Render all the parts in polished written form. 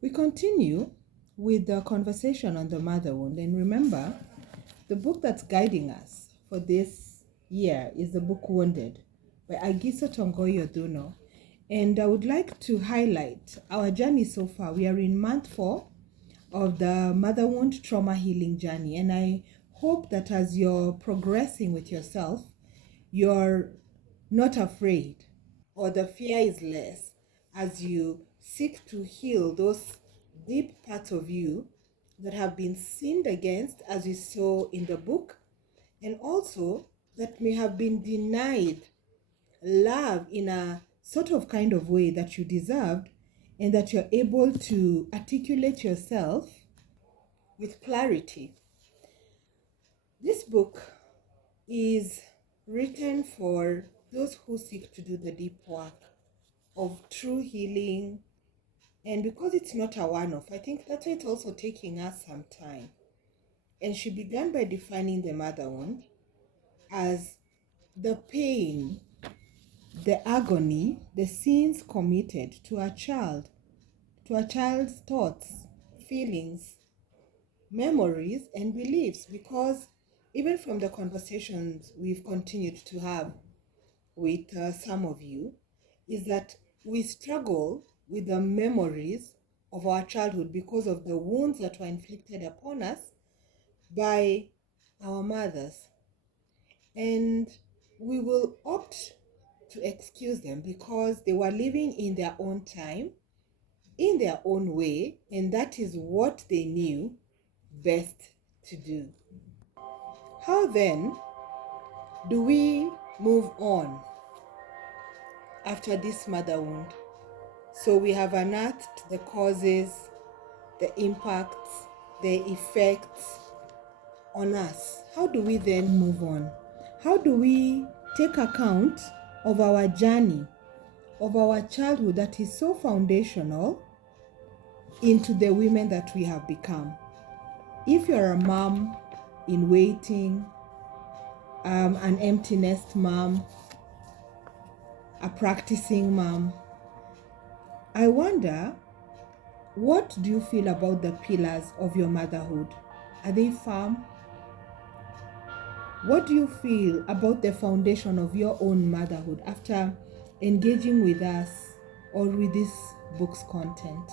We continue with the conversation on the mother wound, and remember, the book that's guiding us for this year is the book Wounded by Agiso Tongoyo Duno. And I would like to highlight our journey so far. We are in month 4 of the mother wound trauma healing journey, and I hope that as you're progressing with yourself, you're not afraid, or the fear is less as you seek to heal those deep parts of you that have been sinned against, as we saw in the book, and also that may have been denied love in a sort of kind of way that you deserved, and that you're able to articulate yourself with clarity. This book is written for those who seek to do the deep work of true healing. And because it's not a one-off, I think that's why it's also taking us some time. And she began by defining the mother wound as the pain, the agony, the sins committed to a child's thoughts, feelings, memories, and beliefs. Because even from the conversations we've continued to have with some of you, is that we struggle with the memories of our childhood because of the wounds that were inflicted upon us by our mothers. And we will opt to excuse them because they were living in their own time, in their own way, and that is what they knew best to do. How then do we move on after this mother wound? So we have unearthed the causes, the impacts, the effects on us. How do we then move on? How do we take account of our journey, of our childhood that is so foundational into the women that we have become? If you're a mom in waiting, an empty nest mom, a practicing mom, I wonder, what do you feel about the pillars of your motherhood? Are they firm? What do you feel about the foundation of your own motherhood after engaging with us or with this book's content?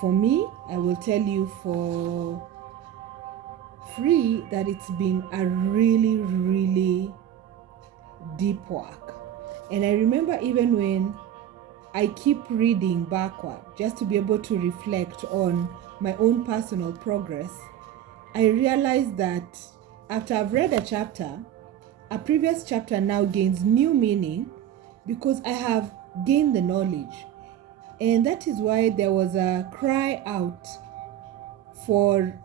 For me, I will tell you for free that it's been a really, really deep work. And I remember even when I keep reading backward just to be able to reflect on my own personal progress, I realized that after I've read a chapter, a previous chapter now gains new meaning because I have gained the knowledge. And that is why there was a cry out for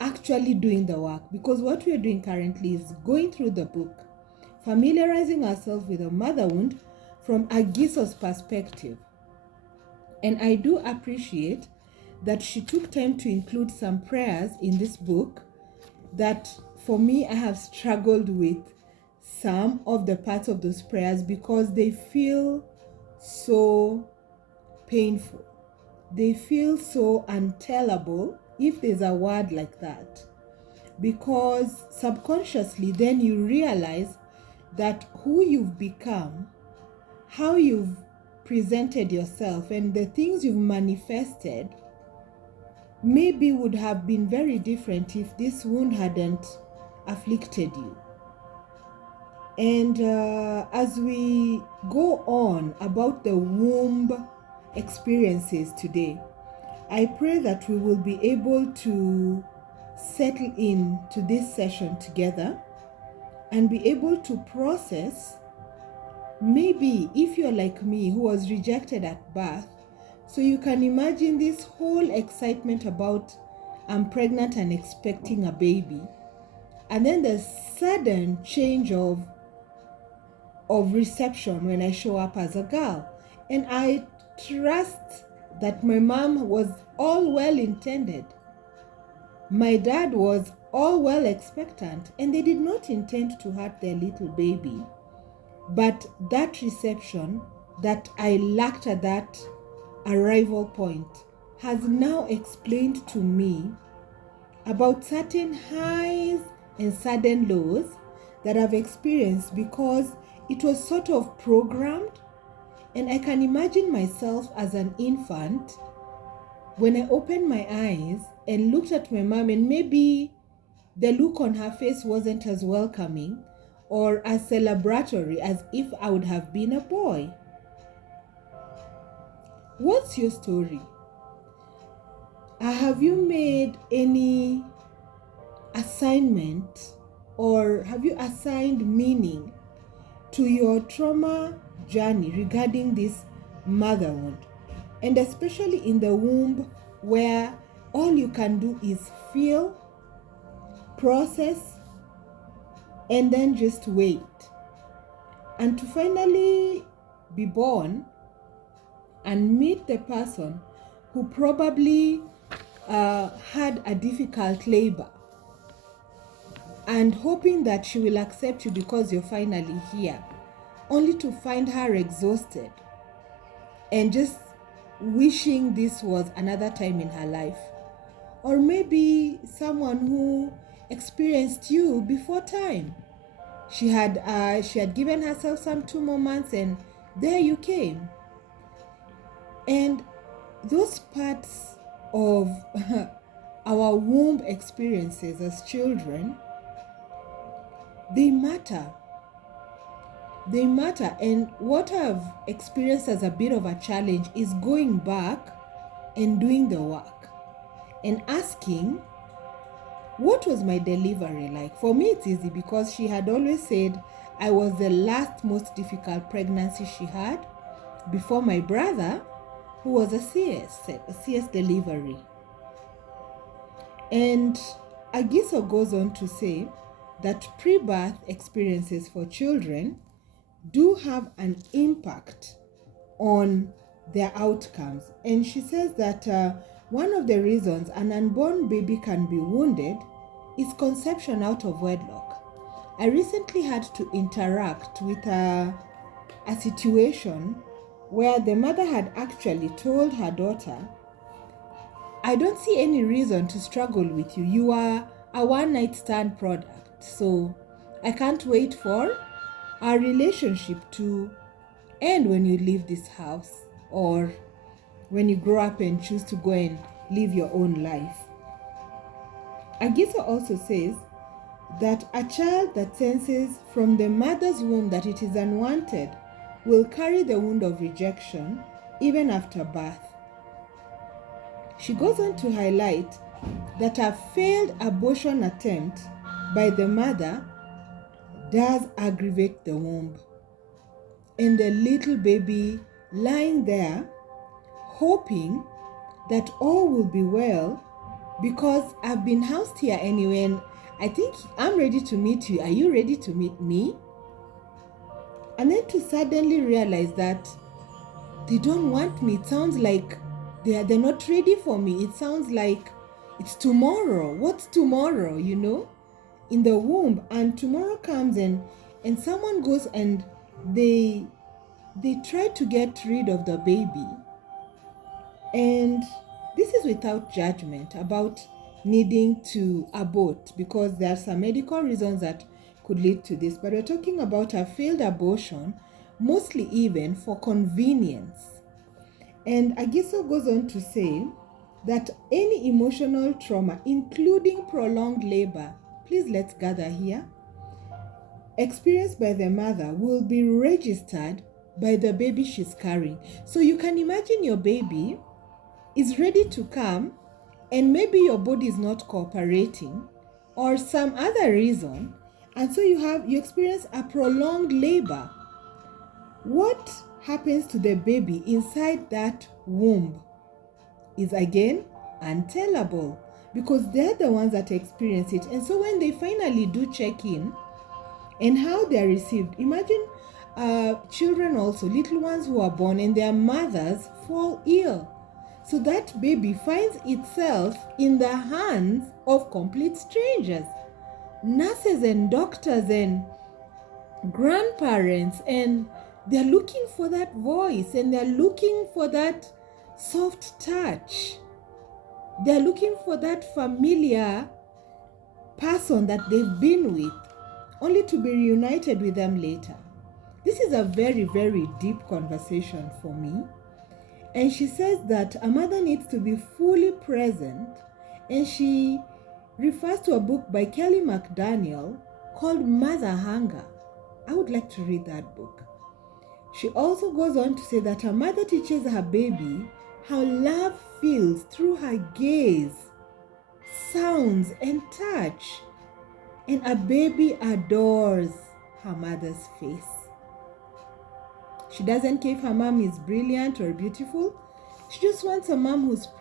actually doing the work, because what we are doing currently is going through the book, familiarizing ourselves with the mother wound from Agiso's perspective. And I do appreciate that she took time to include some prayers in this book that, for me, I have struggled with some of the parts of those prayers because they feel so painful. They feel so untellable, if there's a word like that, because subconsciously then you realize that who you've become, how you've presented yourself, and the things you've manifested maybe would have been very different if this wound hadn't afflicted you. And as we go on about the womb experiences today, I pray that we will be able to settle into this session together and be able to process, maybe if you're like me who was rejected at birth, so you can imagine this whole excitement about I'm pregnant and expecting a baby, and then the sudden change of reception when I show up as a girl. And I trust that my mom was all well intended. My dad was all well expectant, and they did not intend to hurt their little baby. But that reception that I lacked at that arrival point has now explained to me about certain highs and sudden lows that I've experienced because it was sort of programmed. And I can imagine myself as an infant when I opened my eyes and looked at my mom, and maybe the look on her face wasn't as welcoming or as celebratory as if I would have been a boy. What's your story? Have you made any assignment, or have you assigned meaning to your trauma journey regarding this motherhood? And especially in the womb, where all you can do is feel, process, and then just wait. And to finally be born and meet the person who probably had a difficult labor, and hoping that she will accept you because you're finally here, only to find her exhausted and just wishing this was another time in her life. Or maybe someone who experienced you before time. She had given herself some 2 more months, and there you came. And those parts of our womb experiences as children, they matter. They matter. And what I've experienced as a bit of a challenge is going back and doing the work and asking, what was my delivery like? For me, it's easy because she had always said I was the last most difficult pregnancy she had before my brother, who was a CS delivery. And Agiso goes on to say that pre-birth experiences for children do have an impact on their outcomes. And she says that one of the reasons an unborn baby can be wounded is conception out of wedlock. I recently had to interact with a situation where the mother had actually told her daughter, I don't see any reason to struggle with you. You are a one-night stand product. So I can't wait for our relationship to end when you leave this house, or when you grow up and choose to go and live your own life. Agiso also says that a child that senses from the mother's womb that it is unwanted will carry the wound of rejection even after birth. She goes on to highlight that a failed abortion attempt by the mother does aggravate the womb. And the little baby lying there hoping that all will be well because I've been housed here anyway, and I think I'm ready to meet you. Are you ready to meet me? And then to suddenly realize that they don't want me. It sounds like they're not ready for me. It sounds like it's tomorrow. What's tomorrow, in the womb? And tomorrow comes and someone goes and they try to get rid of the baby. And this is without judgment about needing to abort, because there are some medical reasons that could lead to this. But we're talking about a failed abortion, mostly even for convenience. And Agiso goes on to say that any emotional trauma, including prolonged labor, please let's gather here, experienced by the mother will be registered by the baby she's carrying. So you can imagine your baby is ready to come, and maybe your body is not cooperating or some other reason, and so you experience a prolonged labor. What happens to the baby inside that womb is again untellable, because they're the ones that experience it. And so when they finally do check in and how they're received, imagine children also, little ones who are born and their mothers fall ill. So that baby finds itself in the hands of complete strangers, nurses and doctors and grandparents, and they're looking for that voice and they're looking for that soft touch. They're looking for that familiar person that they've been with, only to be reunited with them later. This is a very, very deep conversation for me. And she says that a mother needs to be fully present, and she refers to a book by Kelly McDaniel called Mother Hunger. I would like to read that book. She also goes on to say that a mother teaches her baby how love feels through her gaze, sounds, and touch. And a baby adores her mother's face. She doesn't care if her mom is brilliant or beautiful. She just wants a mom who's present.